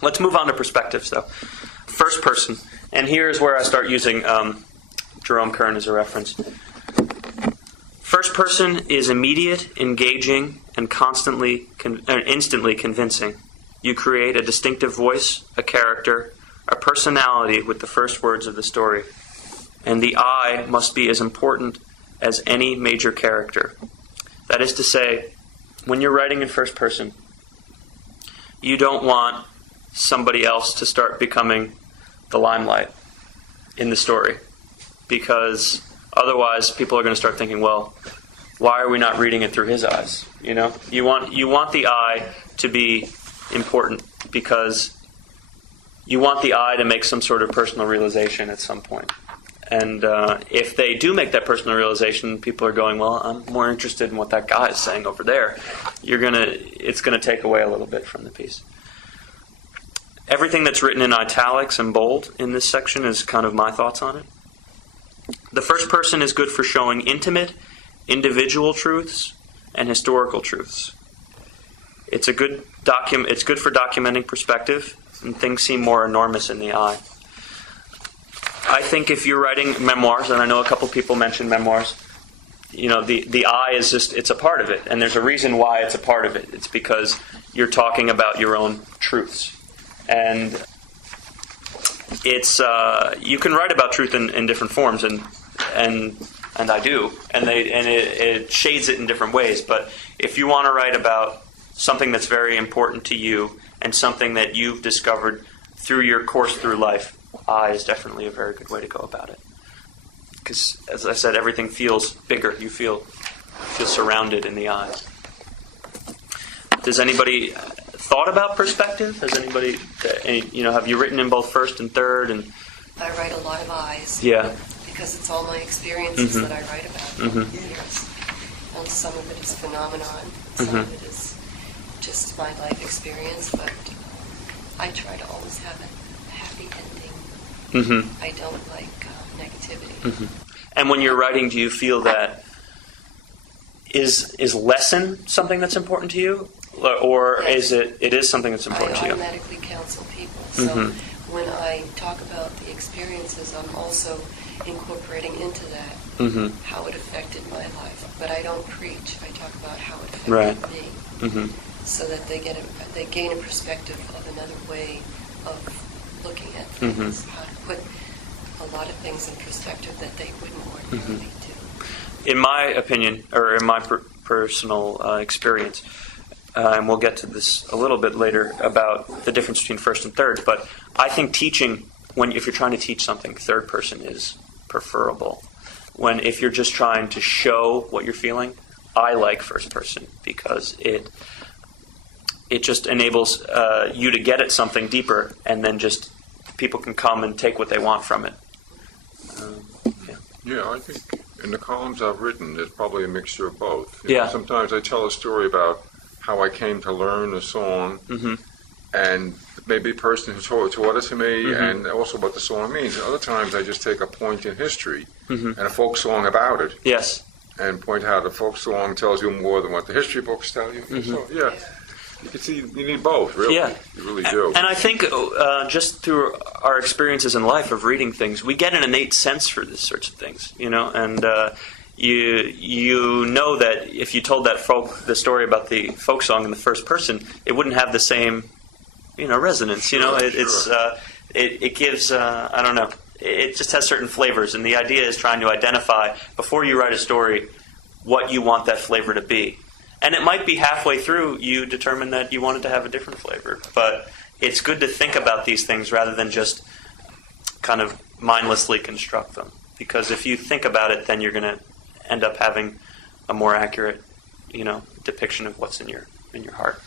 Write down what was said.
Let's move on to perspectives, though. First person. And here's where I start using Jerome Kern as a reference. First person is immediate, engaging, and instantly convincing. You create a distinctive voice, a character, a personality with the first words of the story. And the I must be as important as any major character. That is to say, when you're writing in first person, you don't want somebody else to start becoming the limelight in the story. Because otherwise people are going to start thinking, well, why are we not reading it through his eyes? You know, you want the I to be important because you want the I to make some sort of personal realization at some point. And if they do make that personal realization, people are going, well, I'm more interested in what that guy is saying over there. It's gonna take away a little bit from the piece. Everything that's written in italics and bold in this section is kind of my thoughts on it. The first person is good for showing intimate, individual truths and historical truths. It's good for documenting perspective, and things seem more enormous in the I. I think if you're writing memoirs, and I know a couple people mentioned memoirs, you know, the I is just, it's a part of it, and there's a reason why it's a part of it. It's because you're talking about your own truths. And it's you can write about truth in different forms, and I do, and it shades it in different ways. But if you want to write about something that's very important to you and something that you've discovered through your course through life, I is definitely a very good way to go about it. Because, as I said, everything feels bigger. You feel surrounded in the I. Does anybody thought about perspective? Has anybody, have you written in both first and third? And I write a lot of I's. Yeah. Because it's all my experiences that I write about over the years. And some of it is phenomenon, some of it is just my life experience, but I try to always have a happy ending. I don't like negativity. And when you're writing, do you feel that is lesson something that's important to you? Or yes. it is something that's important to you? I automatically counsel people. So when I talk about the experiences, I'm also incorporating into that how it affected my life. But I don't preach. I talk about how it affected me, so that they gain a perspective of another way of looking at things. How to put a lot of things in perspective that they wouldn't ordinarily do. In my opinion, or in my personal experience, and we'll get to this a little bit later about the difference between first and third, but I think teaching, if you're trying to teach something, third person is preferable. If you're just trying to show what you're feeling, I like first person because it just enables you to get at something deeper, and then just people can come and take what they want from it. Yeah, I think in the columns I've written, there's probably a mixture of both. You know, sometimes I tell a story about how I came to learn a song, and maybe a person who taught it to me, and also what the song means. And other times I just take a point in history and a folk song about it. Yes. And point out the folk song tells you more than what the history books tell you. So, yeah. You can see you need both, really. Yeah. You really do. And I think just through our experiences in life of reading things, we get an innate sense for these sorts of things, and you know that if you told the story about the folk song in the first person, it wouldn't have the same, resonance. Sure, It gives I don't know. It just has certain flavors, and the idea is trying to identify before you write a story what you want that flavor to be. And it might be halfway through you determine that you want it to have a different flavor. But it's good to think about these things rather than just kind of mindlessly construct them. Because if you think about it, then you're going to end up having a more accurate, depiction of what's in your heart.